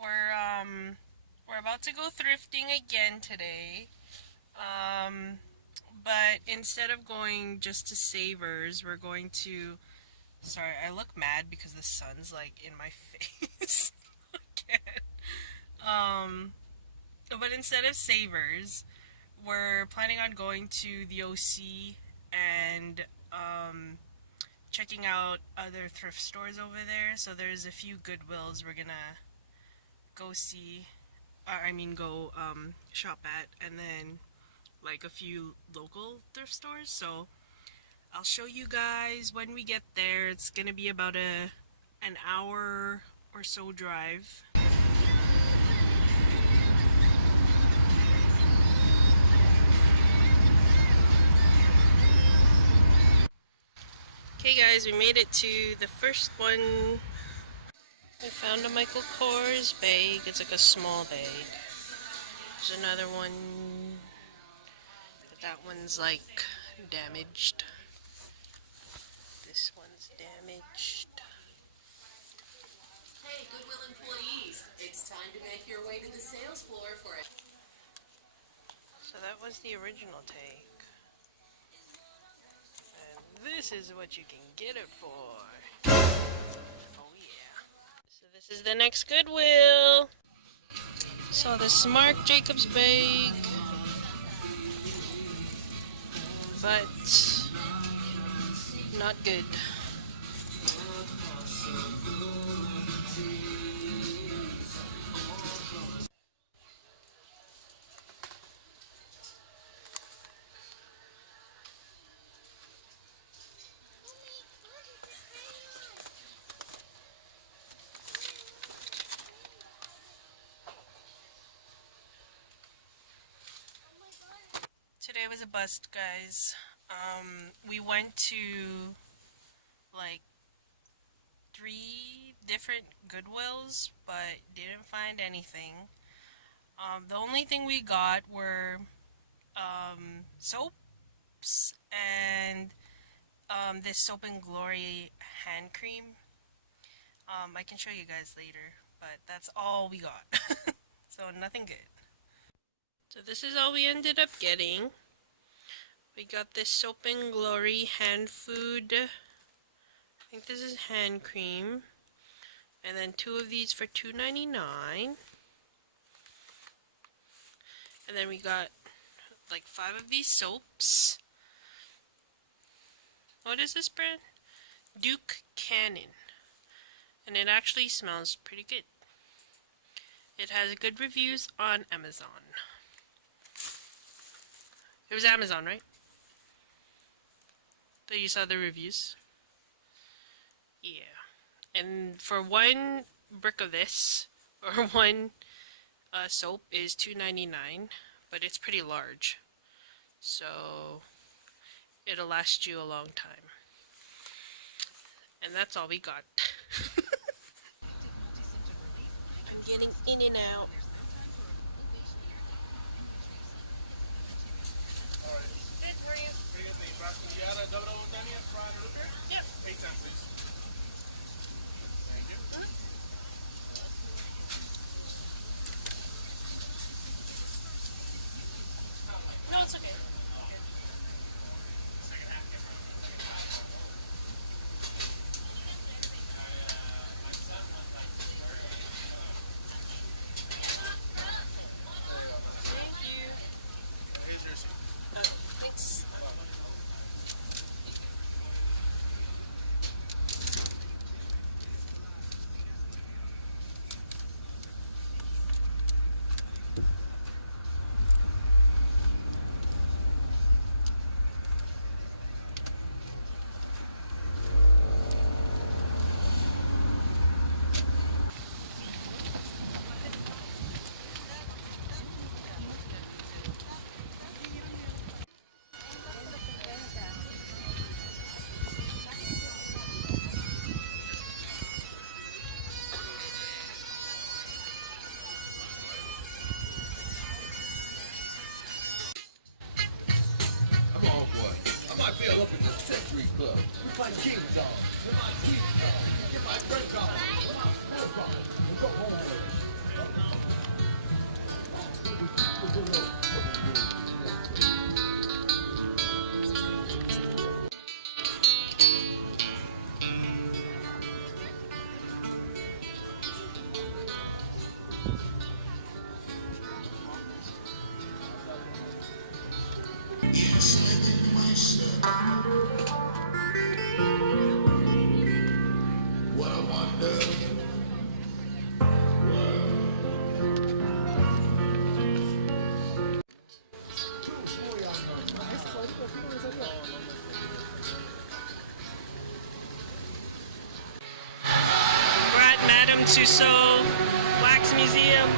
we're about to go thrifting again today. But instead of going just to Savers, we're going to. Sorry, I look mad because the sun's like in my face. Again. But instead of Savers, we're planning on going to the OC and checking out other thrift stores over there. So there's a few Goodwills we're gonna go see. Go shop at, and then like a few local thrift stores. So I'll show you guys when we get there. It's gonna be about an hour or so drive. Okay guys, we made it to the first one. I found a Michael Kors bag. It's like a small bag. There's another one, but that one's like damaged. This one's damaged. Hey, Goodwill employees, it's time to make your way to the sales floor for it. So that was the original take. And this is what you can get it for. Oh yeah. So this is the next Goodwill. So this Marc Jacobs bag. But not good. Today was a bust, guys. We went to like 3 different Goodwills, but didn't find anything. The only thing we got were soaps and this Soap and Glory hand cream. I can show you guys later, but that's all we got. So nothing good. So this is all we ended up getting. We got this Soap and Glory hand food. I think this is hand cream. And then 2 of these for $2.99. And then we got like 5 of these soaps. What is this brand? Duke Cannon. And it actually smells pretty good. It has good reviews on Amazon. It was Amazon, right? That you saw the reviews? Yeah. And for 1 brick of this, or 1 soap, is $2.99, but it's pretty large. So it'll last you a long time. And that's all we got. I'm getting in and out. Good, how are you? Yep. 8 cents, please. Thank you. No, it's okay. Thank you. Here's your seat. Thanks. Up in the Century Club with my jeans on, with my teeth on, get my drink on, with my smoke on, and go home. Tussauds Wax Museum.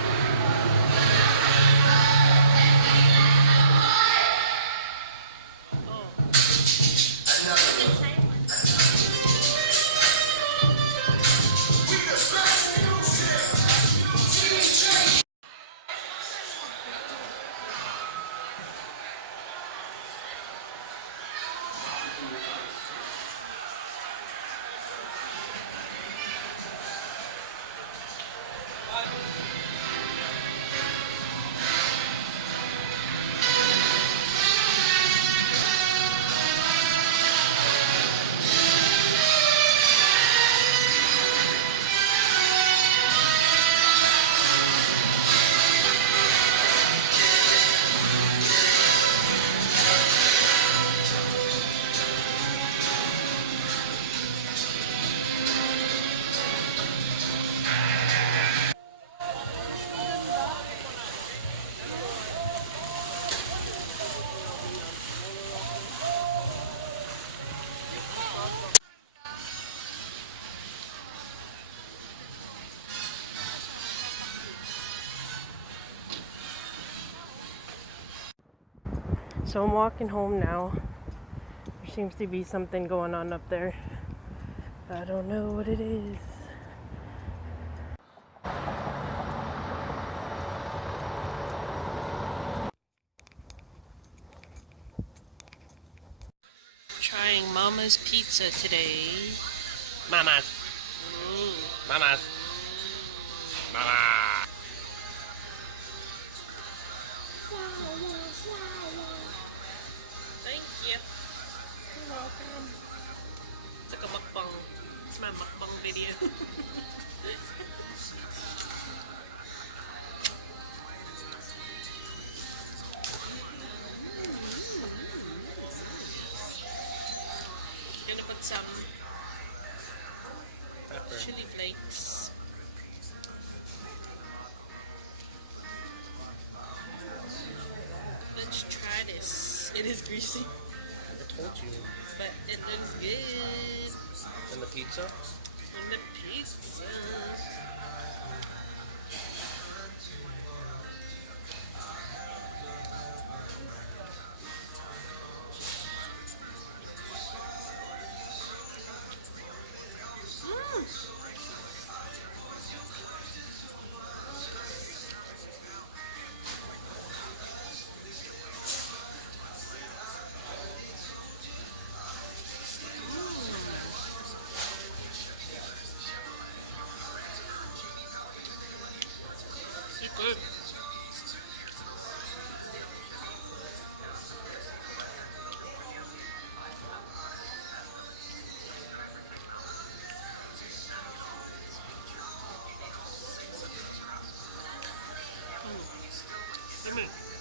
So I'm walking home now. There seems to be something going on up there. I don't know what it is. Trying Mama's Pizza today. Mamas. Mamas. Mama. Thank you. You're welcome. It's like a mukbang. It's my mukbang video. Gonna put some Pepper. chili flakes. Let's try this. It is greasy, I told you. but it looks good. And the pizza? On the pizza. It's good. Come here.